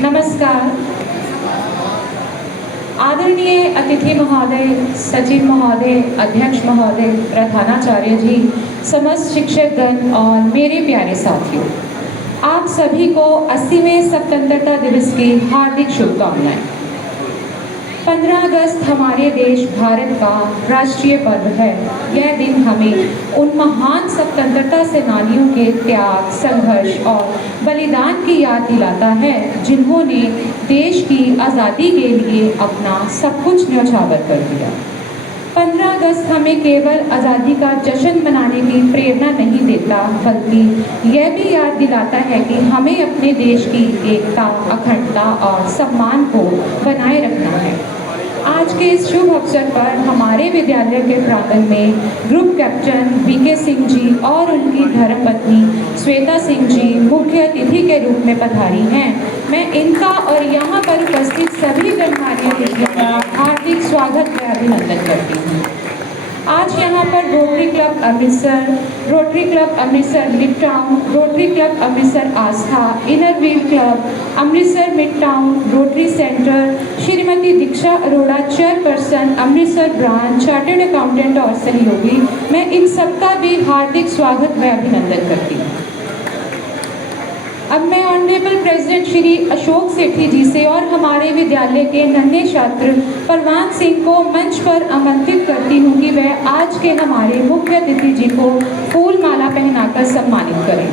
नमस्कार। आदरणीय अतिथि महोदय, सचिव महोदय, अध्यक्ष महोदय, प्रधानाचार्य जी, समस्त शिक्षकगण और मेरे प्यारे साथियों, आप सभी को 80वें स्वतंत्रता दिवस की हार्दिक शुभकामनाएं। 15 अगस्त हमारे देश भारत का राष्ट्रीय पर्व है। यह दिन हमें उन महान स्वतंत्रता सेनानियों के त्याग, संघर्ष और बलिदान की याद दिलाता है जिन्होंने देश की आज़ादी के लिए अपना सब कुछ न्यौछावर कर दिया। 15 अगस्त हमें केवल आज़ादी का जश्न मनाने की प्रेरणा नहीं देता, बल्कि यह भी याद दिलाता है कि हमें अपने देश की एकता, अखंडता और सम्मान को बनाए रखना है। आज के इस शुभ अवसर पर हमारे विद्यालय के प्रांगण में group captain VK Singh ji और उनकी धर्मपत्नी श्वेता सिंह जी मुख्य अतिथि के रूप में पधारी हैं। मैं इनका और यहाँ पर उपस्थित सभी गणमान्य अतिथियों का हार्दिक स्वागत व अभिनंदन करती हूँ। आज यहाँ पर Rotary Club Amritsar mid town, Rotary Club Amritsar Aastha, Inner Wheel Club Amritsar mid town, Rotary Centre, Shrimati Diksha Arora chairperson Amritsar branch, chartered accountant और सहयोगी, मैं इन सबका भी हार्दिक स्वागत व अभिनंदन करती हूँ। अब मैं ऑनरेबल प्रेसिडेंट श्री अशोक सेठी जी से और हमारे विद्यालय के नन्हे छात्र परवान सिंह को मंच पर आमंत्रित करती हूँ कि वह आज के हमारे मुख्य अतिथि जी को फूल माला पहनाकर सम्मानित करें।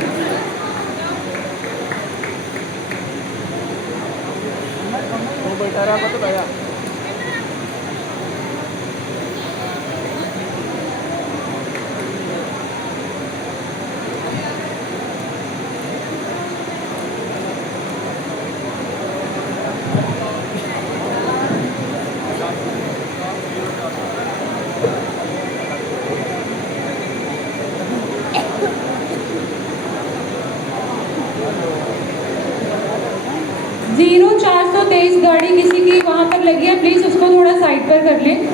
जीरो 423 गाड़ी किसी की वहाँ पर लगी है, प्लीज़ उसको थोड़ा साइड पर कर लें।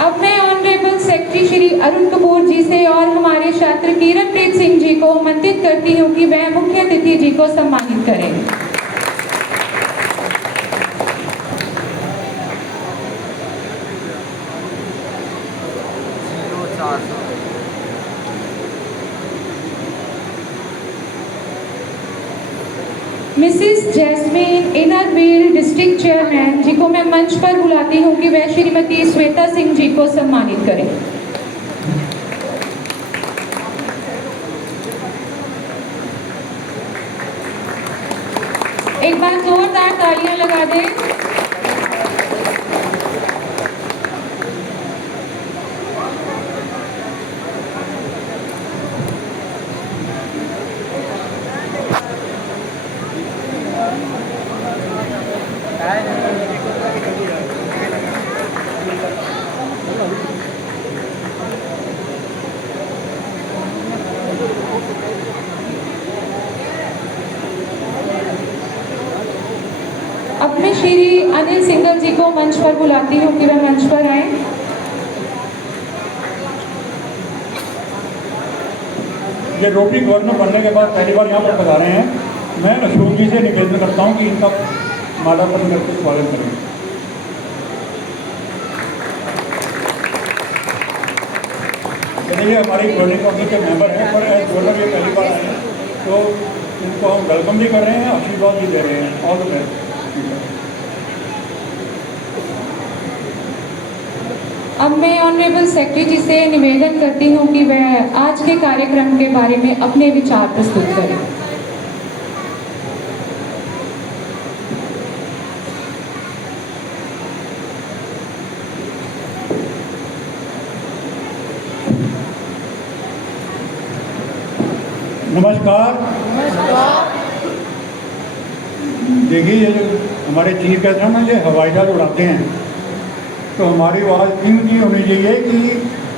अब मैं ऑनरेबल सेक्रेटरी श्री अरुण कपूर जी से और हमारे छात्र किरणप्रीत सिंह जी को आमंत्रित करती हूँ कि वह मुख्य अतिथि जी को सम्मानित करें। Mrs Jasmine Inner Wheel district chairman ji को मैं मंच पर बुलाती हूँ कि वह श्रीमती श्वेता सिंह जी को सम्मानित करें। एक बार जोरदार तालियां लगा दें। अब मैं श्री अनिल सिंगल जी को मंच पर बुलाती हूँ कि वह मंच पर आए। ये रोटरी गवर्नर बनने के बाद पहली बार यहाँ पर पधारे हैं। मैं अशोक जी से निवेदन करता हूँ कि इनका माल्यार्पण करके स्वागत करें। ये हमारी गवर्निंग काउंसिल के मेंबर हैं, पर एज गवर्नर ये पहली बार आए हैं, तो इनको हम वेलकम भी कर रहे हैं, आशीर्वाद भी दे रहे हैं। All the best. अब मैं ऑनरेबल सेक्रेटरी जी से निवेदन करती हूँ कि वह आज के कार्यक्रम के बारे में अपने विचार प्रस्तुत करें। नमस्कार। देखिए, ये जो हमारे चीफ गेस्ट हैं ना, ये हवाई जहाज उड़ाते हैं, तो हमारी आवाज़ ऊँची होनी चाहिए कि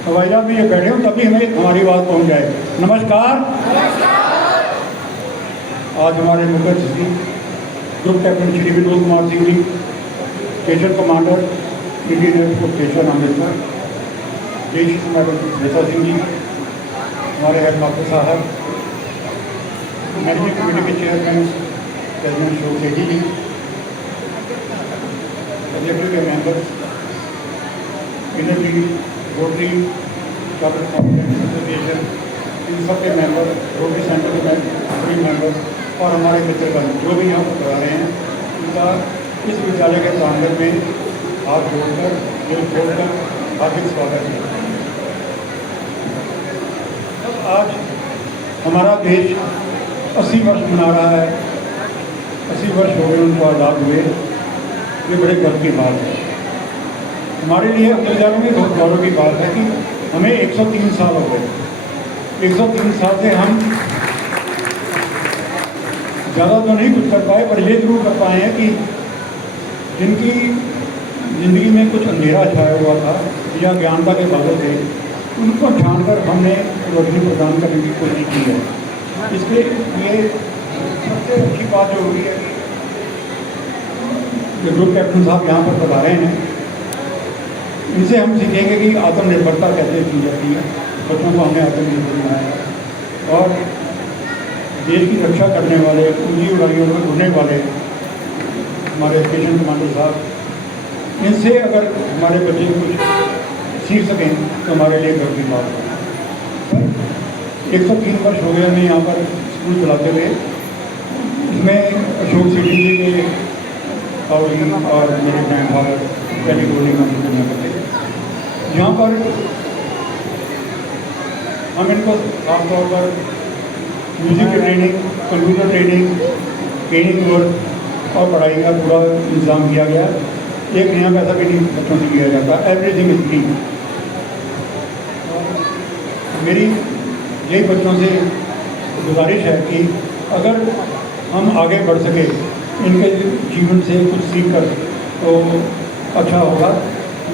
हवाई जहाज में ये बैठे हो तभी हमें हमारी आवाज़ पहुँच जाए। नमस्कार। आज हमारे मुख्य अतिथि group captain Shri Vinod Kumar Singh ji, station commander Indian air force station Amritsar, जेसी मैडम श्वेता सिंह जी, हमारे हेड मास्टर साहब, मैनेजिंग कमेटी के chairman president Ashok Sethi ji, executive के मेंबर्स, इनर्जी, रोटरी, चार्टर्ड अकाउंटेंट्स एसोसिएशन, इन सब के मेंबर, रोटरी सेंटर के सभी मेंबर और हमारे मित्रगण जो भी यहाँ पर पढ़ा रहे हैं, उनका इस विद्यालय के प्रांगण में हाथ जोड़कर, दिल खोलकर हार्दिक स्वागत है। आज हमारा देश 80 वर्ष मना रहा है, 80 वर्ष हो गए उनको आज़ाद हुए, ये बड़े गर्व की बात है। हमारे लिए अपने विद्यालय में बहुत गौरव की बात है कि हमें 103 साल हो गए। 103 साल से हम ज़्यादा तो नहीं कुछ कर पाए, पर ये जरूर कर पाए हैं कि जिनकी ज़िंदगी में कुछ अंधेरा छाया हुआ था या ज्ञानता के बादल थे, उनको जानकर हमने रोशनी प्रदान करने की कोशिश की है। इसके लिए सबसे अच्छी बात जो हो रही है कि ग्रुप कैप्टन साहब यहाँ पर बता रहे हैं, इनसे हम सीखेंगे कि आत्मनिर्भरता कैसे की जाती है। बच्चों को हमने आत्मनिर्भर बनाया और देश की रक्षा करने वाले, ऊंची ऊंचाइयों में उड़ने वाले हमारे स्टेशन कमांडर साहब, इनसे अगर हमारे बच्चे कुछ सीख सकें तो हमारे लिए गर्व की बात है। 103 वर्ष हो गए हमें यहाँ पर स्कूल चलाते हुए। इसमें अशोक सेठी जी के ताऊजी और मेरे ग्रैंडफादर पहले बोलने का दुनिया करते यहाँ पर हम इनको खासतौर पर म्यूजिक की ट्रेनिंग, कंप्यूटर ट्रेनिंग वर्क और पढ़ाई का पूरा इंतजाम किया गया। एक नया पैसा भी नहीं बच्चों से किया जाता, एवरीथिंग इज फ्री। मेरी यही बच्चों से गुजारिश है कि अगर हम आगे बढ़ सके इनके जीवन से कुछ सीख कर तो अच्छा होगा।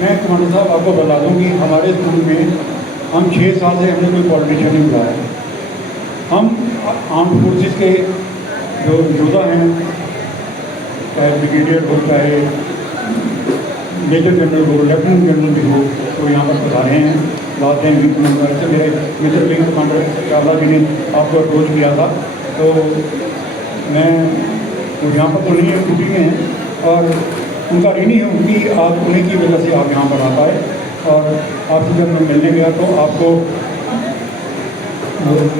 मैं कमांडर साहब आपको बता दूं कि हमारे स्कूल में हम 6 साल से हमने कोई पॉलिटिशियन नहीं बुलाया। हम आर्म फोर्सेस के जो योद्धा हैं, चाहे ब्रिगेडियर हो, चाहे मेजर जनरल हो, लेफ्टिनेंट जनरल भी हो, तो यहाँ पर बता रहे हैं। लास्ट टाइम विंग कमांडर से मेरे मित्र विंग कमांडर चावला जी ने आपको अप्रोच किया था, तो मैं तो यहाँ पर तो नहीं है, ड्यूटी में हैं और उनका ऋणी हूँ कि आज उन्हीं की वजह से आप यहाँ पर आ पाए। और आपसे जब मैं मिलने गया तो आपको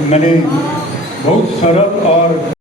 मैंने बहुत सरल और